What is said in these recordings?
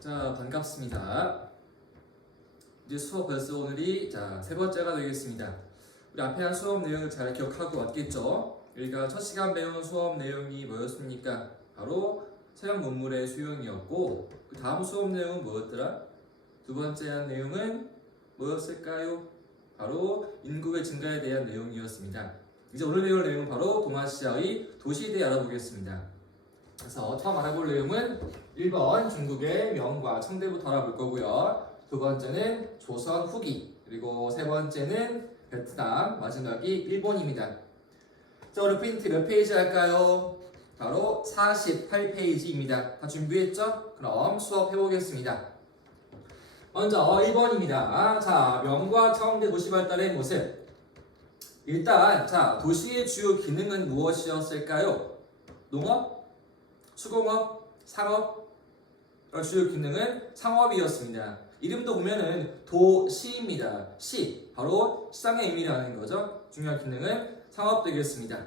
자, 반갑습니다. 이제 수업 벌써 오늘이 세 번째가 되겠습니다. 우리 앞에 한 수업 내용을 잘 기억하고 왔겠죠? 우리가 첫 시간 배운 수업 내용이 뭐였습니까? 바로 서양 문물의 수용이었고, 그 다음 수업 내용은 뭐였더라? 두 번째 한 내용은 뭐였을까요? 바로 인구의 증가에 대한 내용이었습니다. 이제 오늘 배울 내용은 바로 동아시아의 도시에 대해 알아보겠습니다. 그래서 처음 알아볼 내용은 1번 중국의 명과 청대부터 알아볼 거고요. 두 번째는 조선 후기, 그리고 세 번째는 베트남, 마지막이 일본입니다. 자, 오늘 프린트 몇 페이지 할까요? 바로 48페이지입니다. 다 준비했죠? 그럼 수업 해보겠습니다. 먼저 1번입니다. 자, 명과 청대 도시 발달의 모습. 일단 도시의 주요 기능은 무엇이었을까요? 농업? 수공업? 상업? 주요 기능은 상업이었습니다. 이름도 보면은 도시입니다. 시, 바로 시장의 의미라는 거죠. 중요한 기능은 상업 되겠습니다.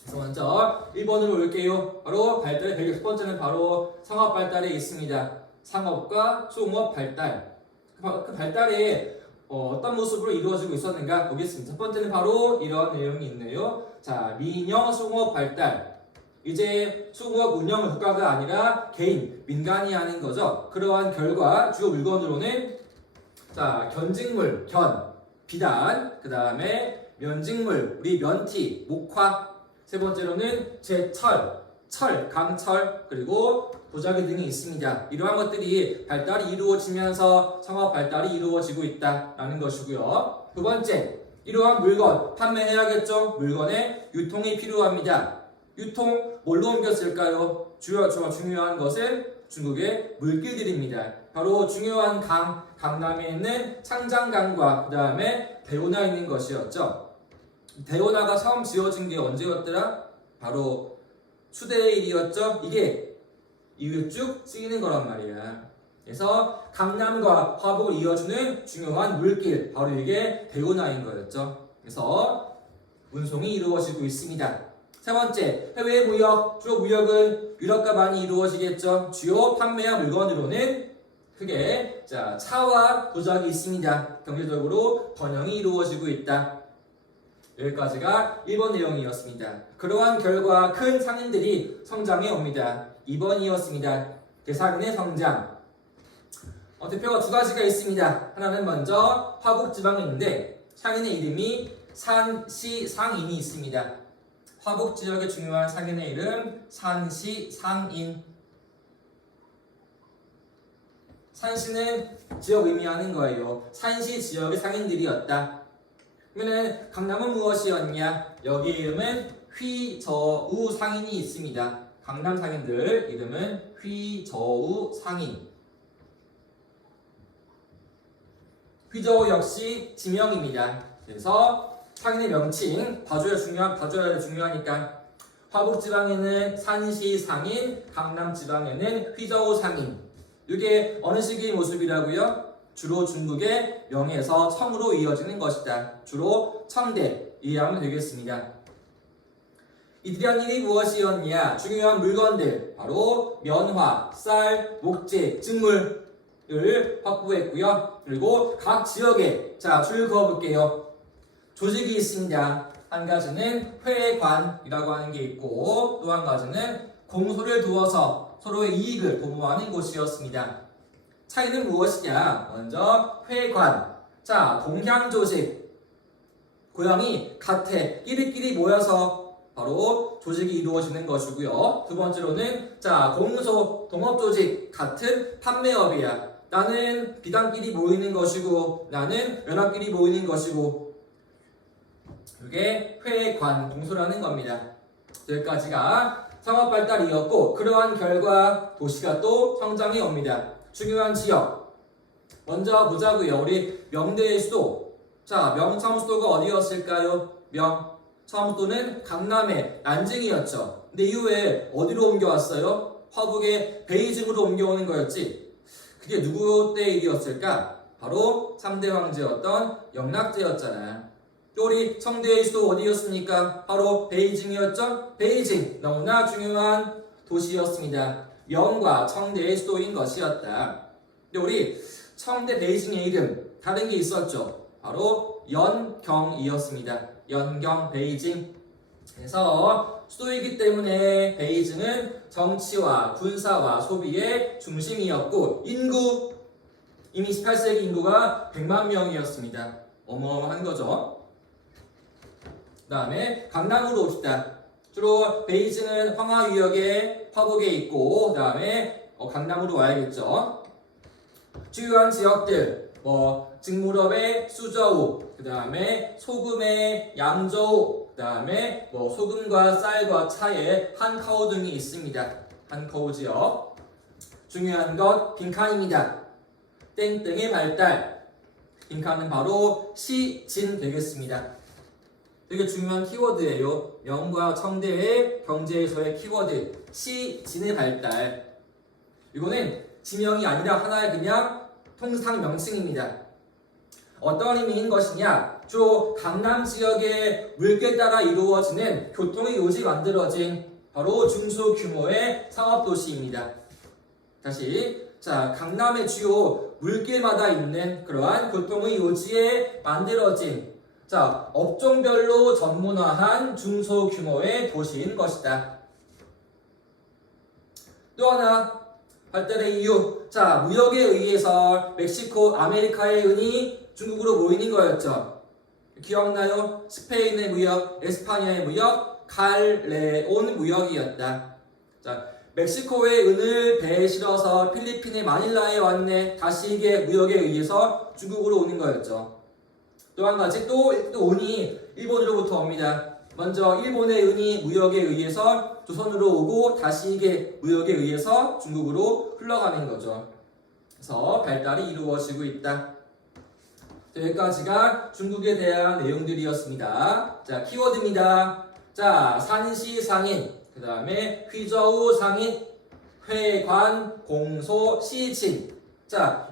그래서 먼저 1번으로 올게요. 바로 발달의 배경 첫 번째는 바로 상업 발달에 있습니다. 상업과 수공업 발달. 그 발달이 어떤 모습으로 이루어지고 있었는가 보겠습니다. 첫 번째는 바로 이런 내용이 있네요. 자, 민영 수공업 발달. 이제 수공업 운영은 국가가 아니라 개인, 민간이 하는 거죠. 그러한 결과 주요 물건으로는 견직물, 비단, 그 다음에 면직물, 우리 면티, 목화. 세 번째로는 철, 강철, 그리고 도자기 등이 있습니다. 이러한 것들이 발달이 이루어지면서 상업 발달이 이루어지고 있다라는 것이고요. 두 번째, 이러한 물건 판매해야겠죠. 물건의 유통이 필요합니다. 유통 뭘로 옮겼을까요? 중요한 것은 중국의 물길들입니다. 바로 중요한 강남에 있는 창장강과 그 다음에 대운하 있는 것이었죠. 대운하가 처음 지어진 게 언제였더라? 바로 수대의 일이었죠. 이게 이후에 쭉 쓰이는 거란 말이야. 그래서 강남과 화북을 이어주는 중요한 물길, 바로 이게 대운하인 거였죠. 그래서 운송이 이루어지고 있습니다. 세 번째, 해외 무역. 주요 무역은 유럽과 많이 이루어지겠죠. 주요 판매한 물건으로는 크게 차와 도자기 있습니다. 경제적으로 번영이 이루어지고 있다. 여기까지가 1번 내용이었습니다. 그러한 결과 큰 상인들이 성장해 옵니다. 2번이었습니다. 대상인의 성장. 대표가 두 가지가 있습니다. 하나는 먼저 화북지방에 있는데 상인의 이름이 산시상인이 있습니다. 화북 지역의 중요한 상인의 이름 산시상인. 산시는 지역 의미하는 거예요. 산시 지역의 상인들이었다. 그러면 강남은 무엇이었냐? 여기 이름은 휘저우 상인이 있습니다. 강남 상인들 이름은 휘저우 상인. 휘저우 역시 지명입니다. 그래서 상인의 명칭 봐줘야 중요하니까. 화북지방에는 산시상인, 강남지방에는 휘저우 상인. 이게 어느 시기의 모습이라고요? 주로 중국의 명에서 청으로 이어지는 것이다. 주로 청대 이해하면 되겠습니다. 이들이 한 일이 무엇이었냐? 중요한 물건들, 바로 면화, 쌀, 목재, 직물을 확보했고요. 그리고 각 지역에 줄 그어볼게요. 조직이 있습니다. 한 가지는 회관이라고 하는 게 있고, 또 한 가지는 공소를 두어서 서로의 이익을 도모하는 곳이었습니다. 차이는 무엇이냐? 먼저 회관. 동향조직. 고향이 같아. 끼리끼리 모여서 바로 조직이 이루어지는 것이고요. 두 번째로는 공소, 동업조직. 같은 판매업이야. 나는 비단끼리 모이는 것이고, 나는 연합끼리 모이는 것이고, 이게 회관, 공소라는 겁니다. 여기까지가 상업 발달이었고, 그러한 결과 도시가 또 성장해 옵니다. 중요한 지역 먼저 보자고요. 우리 명대의 수도. 명 처음 수도가 어디였을까요? 처음 수도는 강남의 난징이었죠. 근데 이후에 어디로 옮겨왔어요? 화북의 베이징으로 옮겨오는 거였지. 그게 누구 때의 일이었을까? 바로 3대 황제였던 영락제였잖아. 또 우리 청대의 수도 어디였습니까? 바로 베이징이었죠? 베이징, 너무나 중요한 도시였습니다. 명과 청대의 수도인 것이었다. 근데 우리 청대 베이징의 이름 다른 게 있었죠. 바로 연경이었습니다. 연경 베이징. 그래서 수도이기 때문에 베이징은 정치와 군사와 소비의 중심이었고 인구 이미 18세기 인구가 100만 명이었습니다. 어마어마한 거죠. 그 다음에 강남으로 옵시다. 주로 베이징은 황하위역에 화북에 있고 그 다음에 강남으로 와야겠죠. 주요한 지역들 직무럽의 수저우, 그 다음에 소금의 양저우, 그 다음에 소금과 쌀과 차의 한카오 등이 있습니다. 한카오 지역. 중요한 것 빈칸입니다. 땡땡의 발달. 빈칸은 바로 시진 되겠습니다. 되게 중요한 키워드예요. 명과 청대의 경제에서의 키워드 시진의 발달. 이거는 지명이 아니라 하나의 그냥 통상 명칭입니다. 어떤 의미인 것이냐? 주로 강남 지역의 물길 따라 이루어지는 교통의 요지 만들어진 바로 중소규모의 상업도시입니다. 다시 강남의 주요 물길마다 있는 그러한 교통의 요지에 만들어진 업종별로 전문화한 중소규모의 도시인 것이다. 또 하나 발달의 이유. 무역에 의해서 멕시코, 아메리카의 은이 중국으로 모이는 거였죠. 기억나요? 스페인의 무역, 에스파냐의 무역, 갈레온 무역이었다. 멕시코의 은을 배에 실어서 필리핀의 마닐라에 왔네. 다시 이게 무역에 의해서 중국으로 오는 거였죠. 또 한 가지 또 은이 일본으로부터 옵니다. 먼저 일본의 은이 무역에 의해서 조선으로 오고 다시 이게 무역에 의해서 중국으로 흘러가는 거죠. 그래서 발달이 이루어지고 있다. 여기까지가 중국에 대한 내용들이었습니다. 키워드입니다. 산시상인, 그 다음에 휘저우 상인, 회관, 공소, 시진.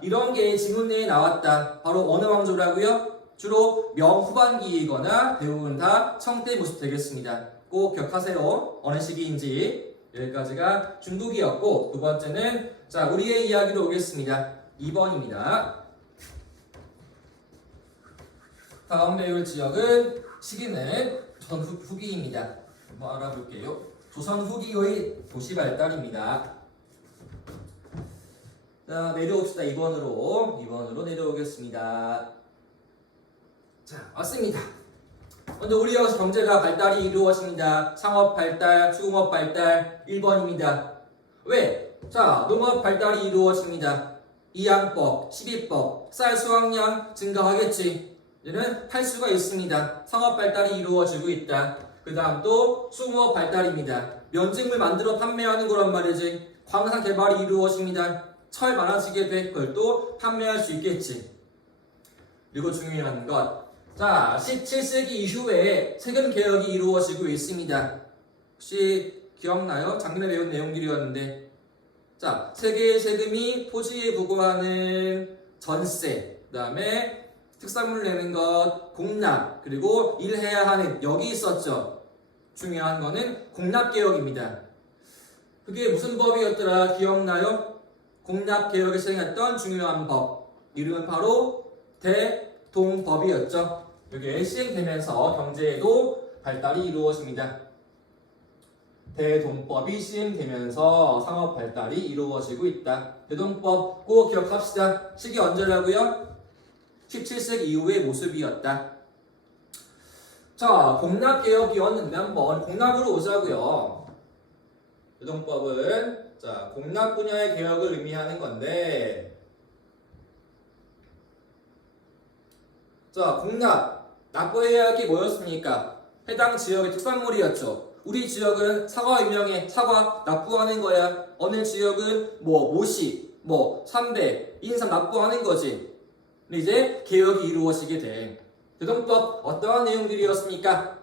이런 게 지문 내에 나왔다. 바로 어느 왕조라고요? 주로 명 후반기이거나 대부분 다 청대 모습 되겠습니다. 꼭 기억하세요. 어느 시기인지. 여기까지가 중국이었고 두 번째는 우리의 이야기로 오겠습니다. 2번입니다. 다음 배울 지역은 시기는 조선 후기입니다. 한번 알아볼게요. 조선 후기의 도시 발달입니다. 내려옵시다. 2번으로 내려오겠습니다. 왔습니다. 먼저 우리 여기서 경제가 발달이 이루어집니다. 상업 발달, 수공업 발달 1번입니다. 왜? 농업 발달이 이루어집니다. 이양법, 12법, 쌀 수확량 증가하겠지. 이제는 팔수가 있습니다. 상업 발달이 이루어지고 있다. 그 다음 또 수공업 발달입니다. 면직물 만들어 판매하는 거란 말이지. 광산 개발이 이루어집니다. 철 많아지게 돼. 그걸 또 판매할 수 있겠지. 그리고 중요한 것. 17세기 이후에 세금 개혁이 이루어지고 있습니다. 혹시 기억나요? 작년에 배운 내용들이었는데 세계의 세금이 토지에 부과하는 전세, 그 다음에 특산물 내는 것, 공납, 그리고 일해야 하는 여기 있었죠. 중요한 거는 공납개혁입니다. 그게 무슨 법이었더라? 기억나요? 공납개혁에 시행했던 중요한 법. 이름은 바로 대동법이었죠. 이게 시행되면서 경제에도 발달이 이루어집니다. 대동법이 시행되면서 상업 발달이 이루어지고 있다. 대동법 꼭 기억합시다. 시기 언제라고요? 17세기 이후의 모습이었다. 공납개혁이었는데 한번 공납으로 오자고요. 대동법은 공납 분야의 개혁을 의미하는 건데 공납, 납부해야 할 게 뭐였습니까? 해당 지역의 특산물이었죠. 우리 지역은 사과 유명해. 사과 납부하는 거야. 어느 지역은 모시, 삼배, 인삼 납부하는 거지. 근데 이제 개혁이 이루어지게 돼. 대동법 어떠한 내용들이었습니까?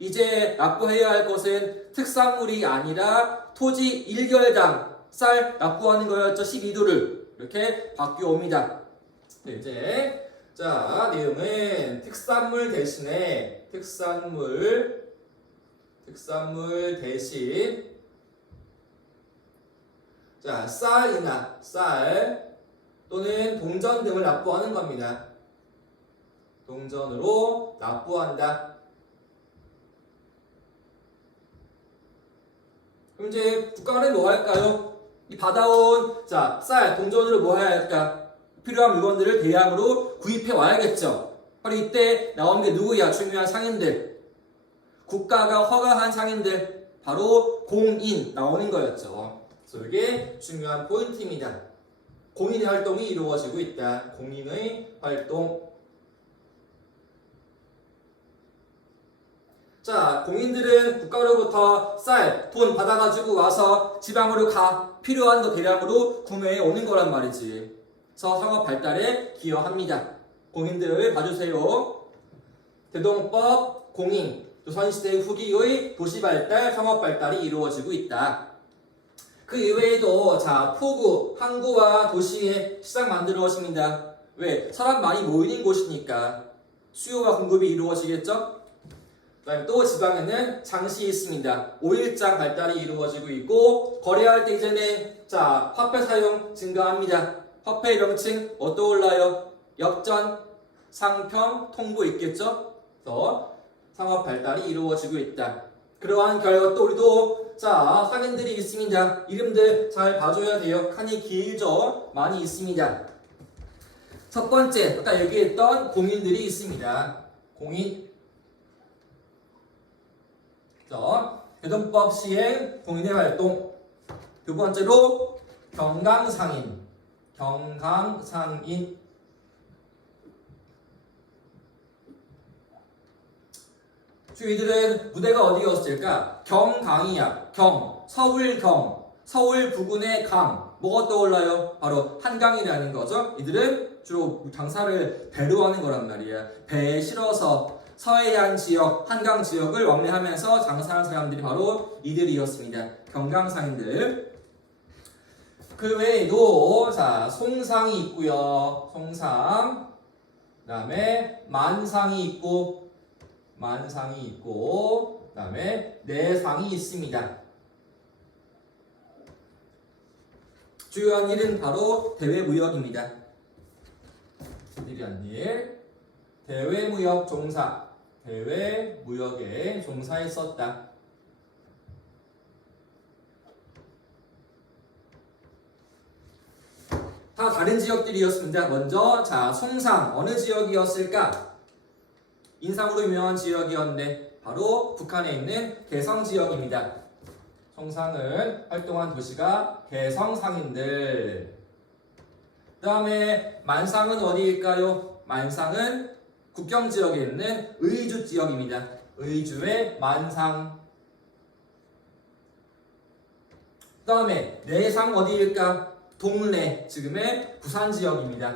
이제 납부해야 할 것은 특산물이 아니라 토지 1결당 쌀 납부하는 거였죠. 12도를 이렇게 바뀌어옵니다. 이제 내용은 특산물 대신에 특산물 대신 자, 쌀이나 쌀 또는 동전 등을 납부하는 겁니다. 동전으로 납부한다. 그럼 이제 국가는 뭐 할까요? 이 받아온 자, 쌀, 동전으로 뭐 해야 할까? 필요한 물건들을 대량으로 구입해 와야겠죠. 바로 이때 나오는 게 누구야? 중요한 상인들. 국가가 허가한 상인들. 바로 공인 나오는 거였죠. 그래서 이게 중요한 포인트입니다. 공인의 활동이 이루어지고 있다. 공인의 활동. 자, 공인들은 국가로부터 쌀, 돈 받아가지고 와서 지방으로 필요한 거 대량으로 구매해 오는 거란 말이지. 그래서 상업 발달에 기여합니다. 공인들을 봐주세요. 대동법, 공인, 조선시대 후기의 도시 발달, 상업 발달이 이루어지고 있다. 그 이외에도 자, 포구, 항구와 도시에 시장 만들어집니다. 왜? 사람 많이 모이는 곳이니까 수요와 공급이 이루어지겠죠? 그다음에 또 지방에는 장시 있습니다. 오일장 발달이 이루어지고 있고 거래할 때 이제는 자, 화폐 사용 증가합니다. 화폐 명칭 뭐 떠올라요? 역전, 상평, 통보 있겠죠? 그래서 상업 발달이 이루어지고 있다. 그러한 결과 또 우리도 자, 상인들이 있습니다. 이름들 잘 봐줘야 돼요. 칸이 길죠? 많이 있습니다. 첫 번째, 아까 얘기했던 공인들이 있습니다. 공인. 자, 대동법 시행, 공인의 활동. 두 번째로 경강상인. 경강상인. 이들은 무대가 어디였을까? 경강이야. 서울경. 서울 부근의 강. 뭐가 떠올라요? 바로 한강이라는 거죠. 이들은 주로 장사를 배로 하는 거란 말이야. 배에 실어서 서해안 지역, 한강 지역을 왕래하면서 장사하는 사람들이 바로 이들이었습니다. 경강상인들. 그 외에도 자, 송상이 있고요. 송상. 그다음에 만상이 있고 그다음에 내상이 있습니다. 주요한 일은 바로 대외무역입니다. 일이란 일, 대외무역 종사, 대외무역에 종사했었다. 다 다른 지역들이었습니다. 먼저 자, 송상 어느 지역이었을까? 인삼으로 유명한 지역이었는데 바로 북한에 있는 개성 지역입니다. 송상은 활동한 도시가 개성상인들. 그 다음에 만상은 어디일까요? 만상은 국경 지역에 있는 의주 지역입니다. 의주의 만상. 그 다음에 내상 어디일까? 동래, 지금의 부산 지역입니다.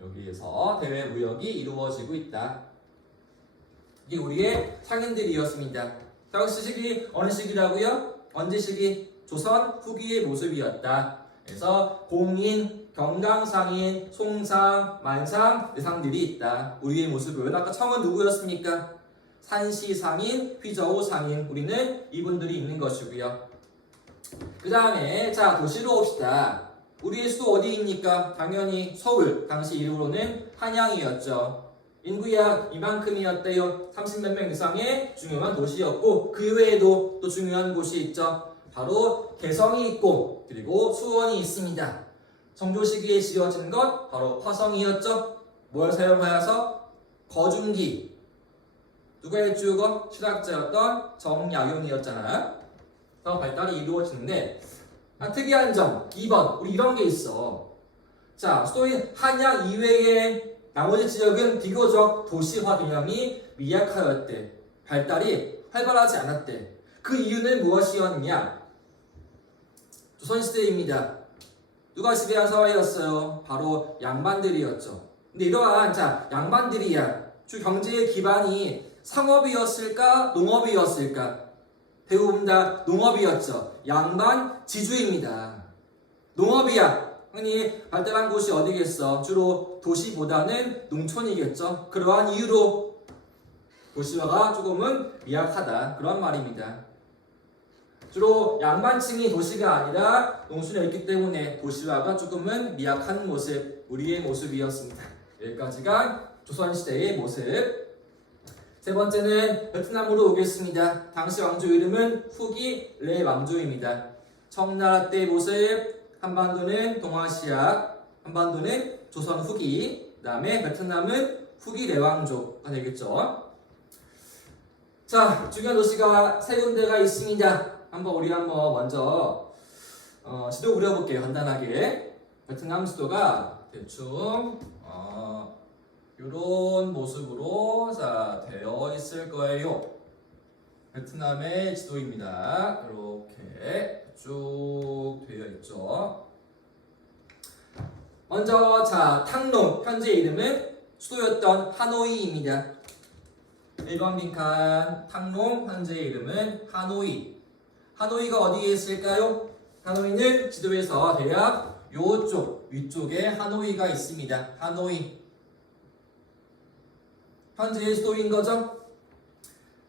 여기에서 대외 무역이 이루어지고 있다. 이게 우리의 상인들이었습니다. 당시 시기 어느 시기라고요? 언제 시기? 조선 후기의 모습이었다. 그래서 공인, 경강상인, 송상, 만상, 내상들이 있다. 우리의 모습은 아까 청은 누구였습니까? 산시상인, 휘저우상인, 우리는 이분들이 있는 것이고요. 그 다음에 자, 도시로 옵시다. 우리의 수도 어디입니까? 당연히 서울. 당시 이름으로는 한양이었죠. 인구약 이만큼이었대요. 30몇 명 이상의 중요한 도시였고 그 외에도 또 중요한 곳이 있죠. 바로 개성이 있고 그리고 수원이 있습니다. 성조 시기에 지어진 것 바로 화성이었죠. 뭘 사용하여서? 거중기. 누가 했죠? 이거? 실학자였던 정약용이었잖아. 그래서 발달이 이루어지는데 특이한 점 2번 우리 이런 게 있어. 자, 수도인 한양 이외의 나머지 지역은 비교적 도시화 경향이 미약하였대. 발달이 활발하지 않았대. 그 이유는 무엇이었느냐? 조선시대입니다. 누가 지배한 사회였어요? 바로 양반들이었죠. 근데 이러한 자, 양반들이야. 주 경제의 기반이 상업이었을까? 농업이었을까? 대부분 다 농업이었죠. 양반 지주입니다. 농업이야. 흔히 발달한 곳이 어디겠어? 주로 도시보다는 농촌이겠죠. 그러한 이유로 도시화가 조금은 미약하다. 그런 말입니다. 주로 양반층이 도시가 아니라 농촌이었기 때문에 도시화가 조금은 미약한 모습, 우리의 모습이었습니다. 여기까지가 조선시대의 모습. 세 번째는 베트남으로 오겠습니다. 당시 왕조 이름은 후기 레 왕조입니다. 청나라 때 모습, 한반도는 동아시아, 한반도는 조선 후기, 그 다음에 베트남은 후기 레 왕조가 되겠죠. 자, 중요한 도시가 세 군데가 있습니다. 우리 한번 먼저 지도 그려볼게요. 간단하게. 베트남 수도가 대충 이런 모습으로 자 되어 있을 거예요. 베트남의 지도입니다. 이렇게 쭉 되어 있죠. 먼저 자 탕롱, 현재 이름은 수도였던 하노이입니다. 1번 빈칸 탕롱, 현재 이름은 하노이. 하노이가 어디에 있을까요? 하노이는 지도에서 대략 요쪽 위쪽에 하노이가 있습니다. 하노이. 현재의 수도인 거죠.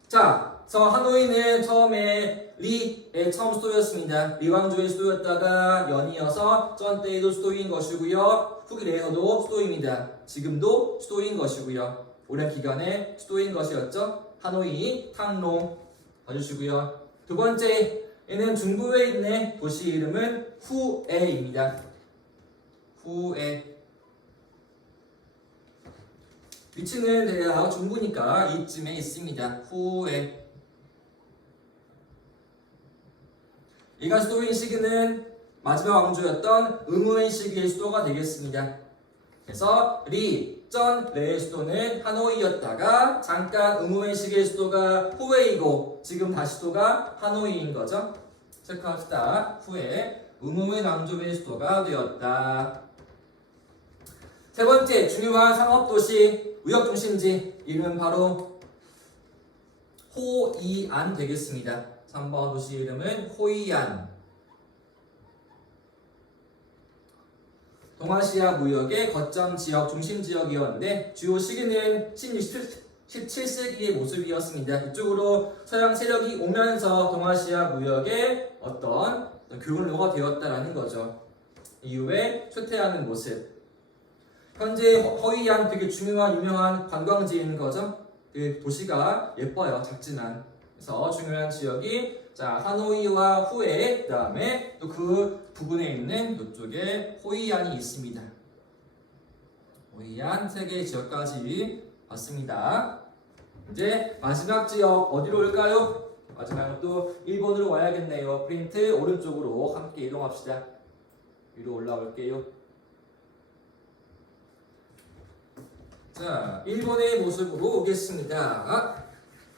자, 하노이는 처음에 리의 처음 수도였습니다. 리 왕조의 수도였다가 연이어서 전 때에도 수도인 것이고요. 후기 내에서도 수도입니다. 지금도 수도인 것이고요. 오랜 기간에 수도인 것이었죠. 하노이, 탕롱 봐주시고요. 두 번째에는 중부에 있는 도시 이름은 후에입니다. 후에. 위치는 대략 중부니까 이쯤에 있습니다. 후에. 이가 수도인 시기는 마지막 왕조였던 응우엔 시기의 수도가 되겠습니다. 그래서 리, 전, 레의 수도는 하노이였다가 잠깐 응우엔 시기의 수도가 후에이고 지금 다시 수도가 하노이인 거죠. 체크합시다. 후에 응우엔 왕조의 수도가 되었다. 세 번째 중요한 상업도시 무역중심지 이름은 바로 호이안 되겠습니다. 3번 도시 이름은 호이안. 동아시아 무역의 거점 지역, 중심 지역이었는데 주요 시기는 17세기의 모습이었습니다. 이쪽으로 서양 세력이 오면서 동아시아 무역의 어떤 교훈로가 되었다라는 거죠. 이후에 쇠퇴하는 모습. 현재 허이안 되게 중요한 유명한 관광지인 거죠. 그 도시가 예뻐요. 작지만. 그래서 중요한 지역이 자 하노이와 후에 그다음에 또 그 부근에 있는 이쪽에 호이안이 있습니다. 호이안 세 개의 지역까지 봤습니다. 이제 마지막 지역 어디로 올까요? 마지막으로 일본으로 와야겠네요. 프린트 오른쪽으로 함께 이동합시다. 위로 올라올게요. 자, 일본의 모습으로 오겠습니다.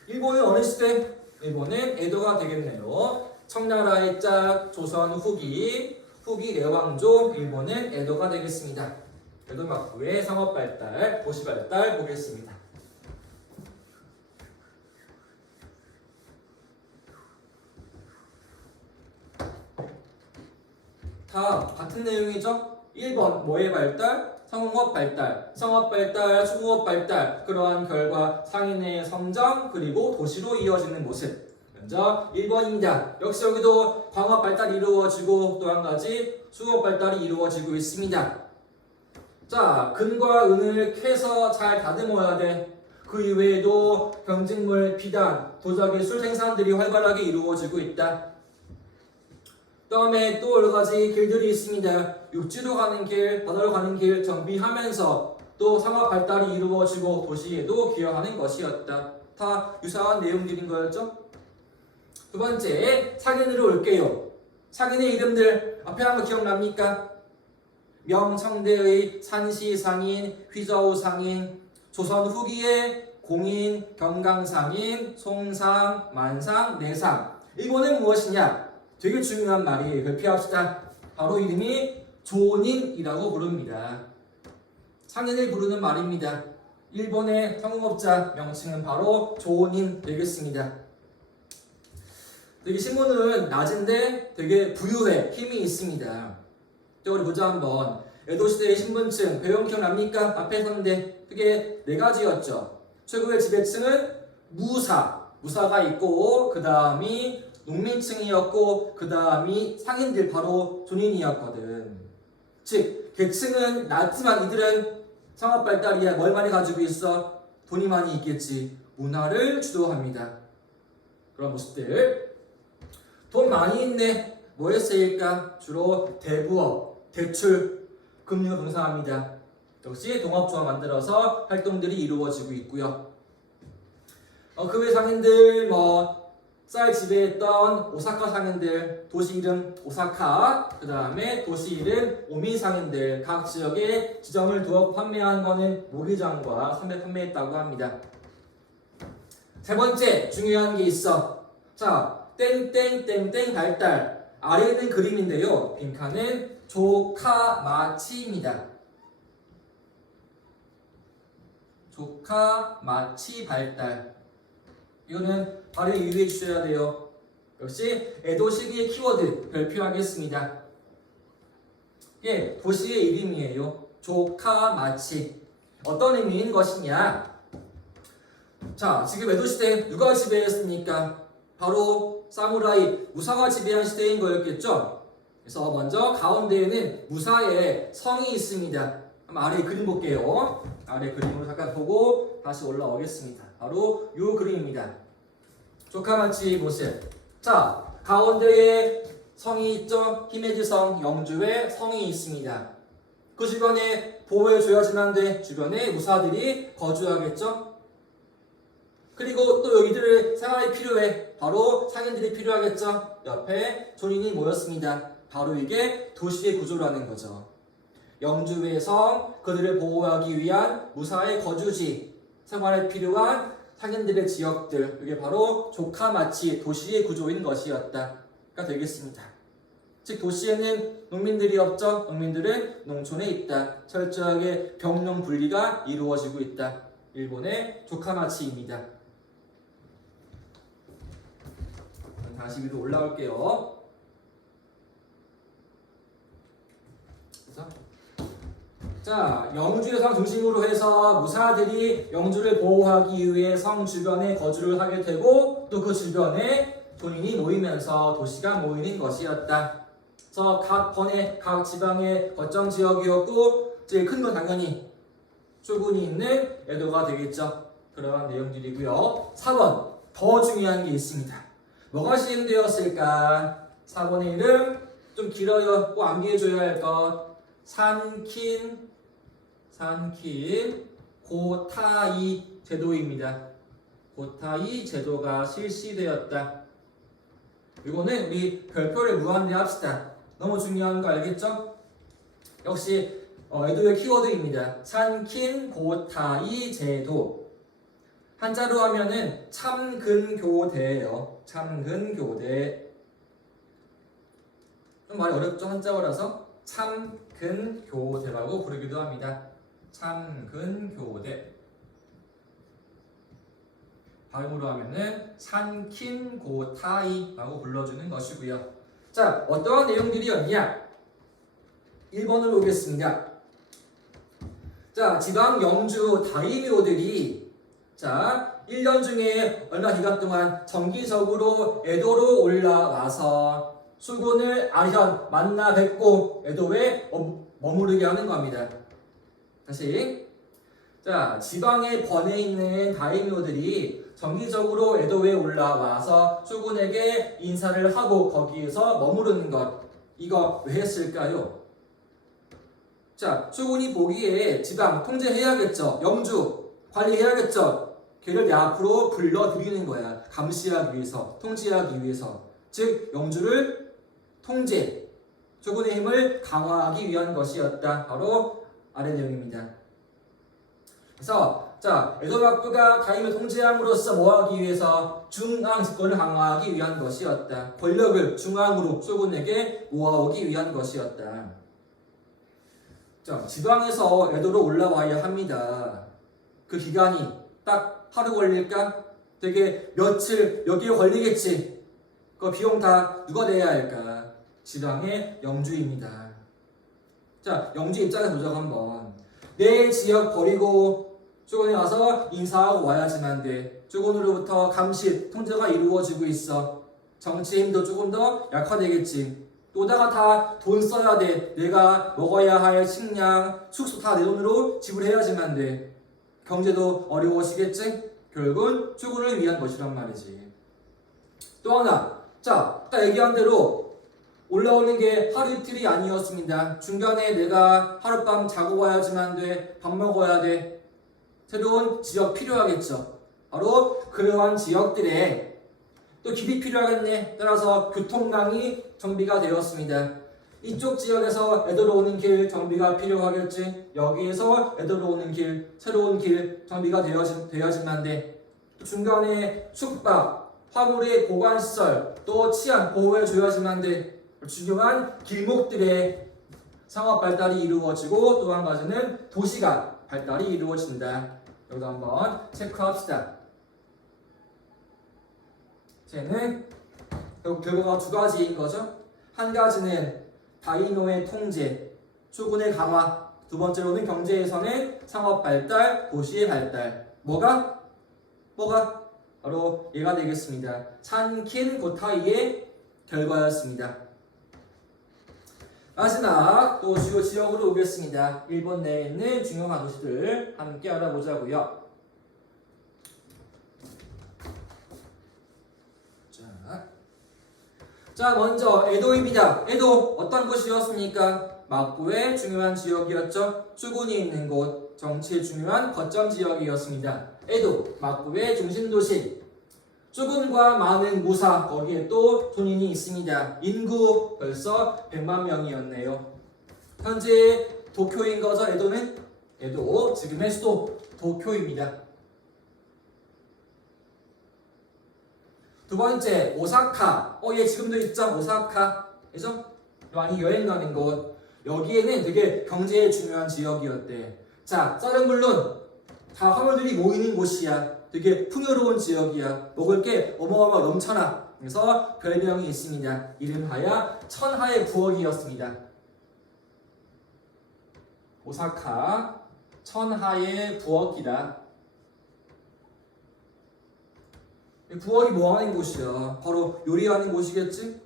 일본은 어느 시대? 일본은 에도가 되겠네요. 청나라의 짝, 조선 후기 내왕조, 일본은 에도가 되겠습니다. 에도 막부의 상업 발달, 도시 발달 보겠습니다. 다 같은 내용이죠? 1번 뭐의 발달? 상공업 발달, 성업 발달, 수공업 발달, 그러한 결과 상인의 성장 그리고 도시로 이어지는 모습. 먼저 1번입니다. 역시 여기도 광업 발달이 이루어지고 또 한 가지 수공업 발달이 이루어지고 있습니다. 자, 금과 은을 캐서 잘 다듬어야 돼. 그 이외에도 병직물, 비단, 도자기, 술 생산들이 활발하게 이루어지고 있다. 다음에 또 여러 가지 길들이 있습니다. 육지로 가는 길, 바다로 가는 길 정비하면서 또 상업 발달이 이루어지고 도시에도 기여하는 것이었다. 다 유사한 내용들인 거였죠? 두 번째, 상인으로 올게요. 상인의 이름들 앞에 한 거 기억납니까? 명청대의 산시상인, 휘저우상인, 조선 후기의 공인, 경강상인, 송상, 만상, 내상. 이거는 무엇이냐? 되게 중요한 말이에요. 발표합시다. 바로 이름이 조닌이라고 부릅니다. 상인을 부르는 말입니다. 일본의 상공업자 명칭은 바로 조닌 되겠습니다. 되게 신문은 낮은데 되게 부유해, 힘이 있습니다. 우리 보자 한번. 에도시대의 신분층, 배경 기억납니까? 앞에 선데 크게 네 가지였죠. 최고의 지배층은 무사가 있고 그 다음이 농민층이었고 그 다음이 상인들 바로 존인이었거든. 즉 계층은 낮지만 이들은 상업 발달이야 뭘 많이 가지고 있어? 돈이 많이 있겠지. 문화를 주도합니다. 그런 모습들. 돈 많이 있네. 뭐에 쓰일까? 주로 대부업, 대출, 금융 종사합니다. 역시 동업조합 만들어서 활동들이 이루어지고 있고요. 그 외 상인들 쌀 지배했던 오사카 상인들, 도시 이름 오사카, 그 다음에 도시 이름 오미 상인들, 각 지역에 지점을 두어 판매한 거는 모기장과 선배 판매했다고 합니다. 세 번째 중요한 게 있어. 자, 땡땡땡땡 발달. 아래에 있는 그림인데요. 빈칸은 조카마치입니다. 조카마치 발달. 이거는 바로 유의해 주셔야 돼요. 역시 에도 시기의 키워드 발표하겠습니다. 예, 도시의 이름이에요. 조카마치. 어떤 의미인 것이냐? 자, 지금 에도 시대 누가 지배했습니까? 바로 사무라이, 무사가 지배한 시대인 거였겠죠? 그래서 먼저 가운데에는 무사의 성이 있습니다. 한번 아래 그림 볼게요. 아래 그림으로 잠깐 보고 다시 올라오겠습니다. 바로 이 그림입니다. 조카마치 모습. 자, 가운데에 성이 있죠? 히메지성, 영주의 성이 있습니다. 그 주변에 보호해줘야지 한데 주변에 무사들이 거주하겠죠? 그리고 또 이들의 생활이 필요해. 바로 상인들이 필요하겠죠? 옆에 존인이 모였습니다. 바로 이게 도시의 구조라는 거죠. 영주의 성, 그들을 보호하기 위한 무사의 거주지, 생활에 필요한 상인들의 지역들, 이게 바로 조카마치 도시의 구조인 것이었다가 되겠습니다. 즉 도시에는 농민들이 없죠. 농민들은 농촌에 있다. 철저하게 병농 분리가 이루어지고 있다. 일본의 조카마치입니다. 다시 위로 올라올게요. 자, 영주의 성 중심으로 해서 무사들이 영주를 보호하기 위해 성 주변에 거주를 하게 되고 또 그 주변에 존인이 모이면서 도시가 모이는 것이었다. 그래서 각 번의 각 지방의 거점 지역이었고 제일 큰 건 당연히 쇼군이 있는 에도가 되겠죠. 그러한 내용들이고요. 4번 더 중요한 게 있습니다. 뭐가 시행되었을까? 4번의 이름 좀 길어요. 꼭 암기해줘야 할 것. 산킨 고타이 제도입니다. 고타이 제도가 실시되었다. 이거는 우리 별표를 무한대 합시다. 너무 중요한 거 알겠죠? 역시 에도의 키워드입니다. 산킨 고타이 제도. 한자로 하면은 참근교대예요. 참근교대. 좀 많이 어렵죠? 한자어라서 참근교대라고 부르기도 합니다. 참근교대. 발음으로 하면은 산킨고타이라고 불러주는 것이고요. 자, 어떠한 내용들이었냐? 1번으로 오겠습니다. 자, 지방 영주 다이묘들이 자, 1년 중에 얼마 기간 동안 정기적으로 에도로 올라와서 수군을 아현 만나 뵙고 에도에 머무르게 하는 겁니다. 다시. 자, 지방의 번에 있는 다이묘들이 정기적으로 에도에 올라와서 수군에게 인사를 하고 거기에서 머무르는 것. 이거 왜 했을까요? 자, 수군이 보기에 지방 통제해야겠죠. 영주 관리해야겠죠. 걔를 내 앞으로 불러들이는 거야. 감시하기 위해서, 통제하기 위해서. 즉 영주를 통제, 수군의 힘을 강화하기 위한 것이었다. 바로 아래 내용입니다. 그래서 자, 에도幕府가 다임을 통제함으로써 뭐하기 위해서 중앙 집권을 강화하기 위한 것이었다. 권력을 중앙으로 쇼군에게 모아오기 위한 것이었다. 자, 지방에서 에도로 올라와야 합니다. 그 기간이 딱 하루 걸릴까? 되게 며칠, 몇 개월 걸리겠지. 그 비용 다 누가 내야 할까? 지방의 영주입니다. 자, 영주 입장에서 보자고 한번. 내 지역 버리고 쇼군에 와서 인사하고 와야지만 돼. 쇼군으로부터 감시, 통제가 이루어지고 있어. 정치의 힘도 조금 더 약화되겠지. 또다가 다 돈 써야 돼. 내가 먹어야 할 식량, 숙소 다 내 돈으로 지불해야지만 돼. 경제도 어려워지겠지? 결국은 출근을 위한 것이란 말이지. 또 하나, 자, 아까 얘기한 대로 올라오는 게 하루 이틀이 아니었습니다. 중간에 내가 하룻밤 자고 와야지만 돼. 밥 먹어야 돼. 새로운 지역 필요하겠죠. 바로 그러한 지역들에 또 길이 필요하겠네. 따라서 교통망이 정비가 되었습니다. 이쪽 지역에서 에도로 오는 길 정비가 필요하겠지. 여기에서 에도로 오는 길, 새로운 길 정비가 되어야지만 돼. 중간에 숙박, 화물의 보관시설, 또 치안 보호해줘야지만 돼. 중요한 길목들의 상업 발달이 이루어지고 또 한 가지는 도시가 발달이 이루어진다. 여기도 한번 체크합시다. 쟤는 결과가 두 가지인 거죠. 한 가지는 다이노의 통제, 초군의 강화. 두 번째로는 경제에서는 상업 발달, 도시의 발달. 뭐가? 바로 얘가 되겠습니다. 산킨 고타이의 결과였습니다. 마지막 또 주요 지역으로 오겠습니다. 일본 내에 있는 중요한 도시들 함께 알아보자고요. 자, 먼저 에도입니다. 에도 어떤 곳이었습니까? 막부의 중요한 지역이었죠. 수군이 있는 곳, 정치의 중요한 거점 지역이었습니다. 에도, 막부의 중심도시. 수군과 많은 무사, 거기에 또 군인이 있습니다. 인구 벌써 100만 명이었네요. 현재 도쿄인 거죠, 에도는? 에도, 지금의 수도 도쿄입니다. 두 번째, 오사카. 얘 지금도 있죠? 오사카. 그죠? 많이 여행 가는 곳. 여기에는 되게 경제에 중요한 지역이었대. 자, 쌀은 물론 다 화물들이 모이는 곳이야. 되게 풍요로운 지역이야. 먹을 게 어마어마하게 넘쳐나. 그래서 별명이 있습니다. 이름하여 천하의 부엌이었습니다. 오사카, 천하의 부엌이다. 부엌이 뭐하는 곳이야? 바로 요리하는 곳이겠지?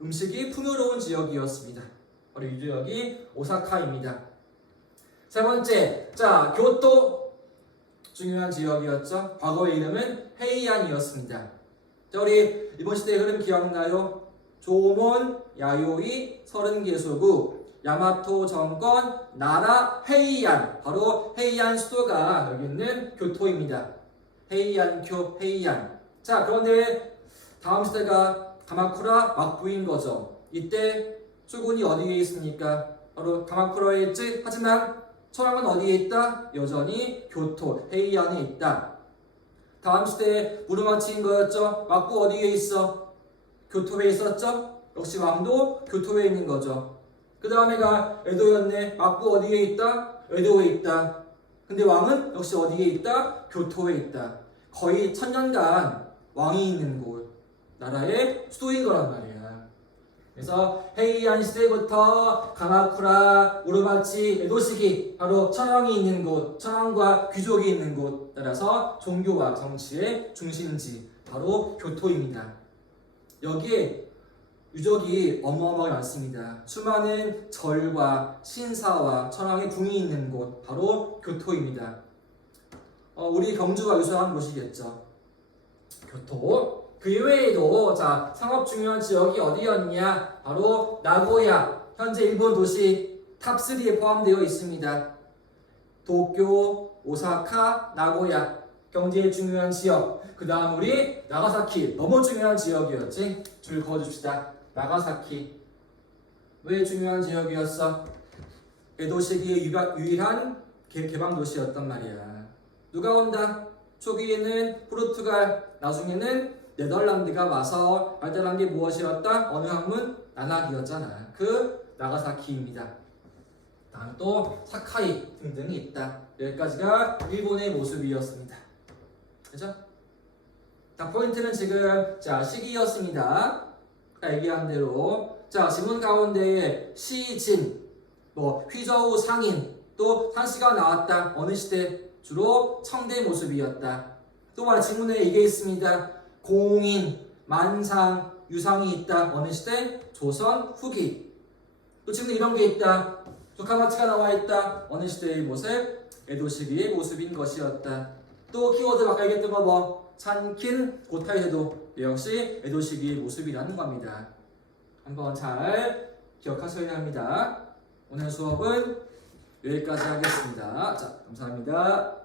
음식이 풍요로운 지역이었습니다. 바로 이 지역이 오사카입니다. 세 번째, 자, 교토. 중요한 지역이었죠. 과거의 이름은 헤이안이었습니다. 자, 우리 일본 시대의 흐름 기억나요? 조몬, 야요이, 서른계소국, 야마토 정권, 나라, 헤이안. 바로 헤이안 수도가 여기 있는 교토입니다. 헤이안교, 헤이안. 자, 그런데 다음 시대가 가마쿠라 막부인 거죠. 이때 수군이 어디에 있습니까? 바로 가마쿠라에 있지. 하지만 천황은 어디에 있다? 여전히 교토, 헤이안에 있다. 다음 시대에 무르마치인 거였죠. 막부 어디에 있어? 교토에 있었죠. 역시 왕도 교토에 있는 거죠. 그 다음에가 에도였네. 막부 어디에 있다? 에도에 있다. 근데 왕은 역시 어디에 있다? 교토에 있다. 거의 1000년간 왕이 있는 곳, 나라의 수도인 거란 말이야. 그래서 헤이안 시대부터 가마쿠라, 우르마치, 에도 시기 바로 천황이 있는 곳, 천황과 귀족이 있는 곳, 따라서 종교와 정치의 중심지 바로 교토입니다. 여기에 유적이 어마어마하게 많습니다. 수많은 절과 신사와 천황의 궁이 있는 곳 바로 교토입니다. 우리 경주가 유사한 곳이겠죠. 교토. 그 이외에도 자, 상업 중요한 지역이 어디였냐? 바로 나고야. 현재 일본 도시 탑3에 포함되어 있습니다. 도쿄, 오사카, 나고야. 경제에 중요한 지역. 그 다음 우리 나가사키. 너무 중요한 지역이었지? 줄 그어줍시다. 나가사키. 왜 중요한 지역이었어? 에도 시기의 유일한 개방 도시였단 말이야. 누가 온다? 초기에는 포르투갈, 나중에는 네덜란드가 와서 발달한 게 무엇이었다? 어느 학문? 나나기였잖아. 그 나가사키입니다. 다음 또 사카이 등등이 있다. 여기까지가 일본의 모습이었습니다. 그죠? 자, 포인트는 지금 자, 시기였습니다. 아까 얘기한 대로 자, 지문 가운데에 시진, 휘저우 상인, 또 산시가 나왔다. 어느 시대? 주로 청대 모습이었다. 또한 지문에 이게 있습니다. 공인, 만상, 유상이 있다. 어느 시대? 조선 후기. 또 지금 이런 게 있다. 조카마치가 나와 있다. 어느 시대의 모습? 에도 시기의 모습인 것이었다. 또 키워드 아까 얘기했던 거 뭐? 산킨 고타이세도 역시 에도 시기의 모습이라는 겁니다. 한번 잘 기억하셔야 합니다. 오늘 수업은 여기까지 하겠습니다. 자, 감사합니다.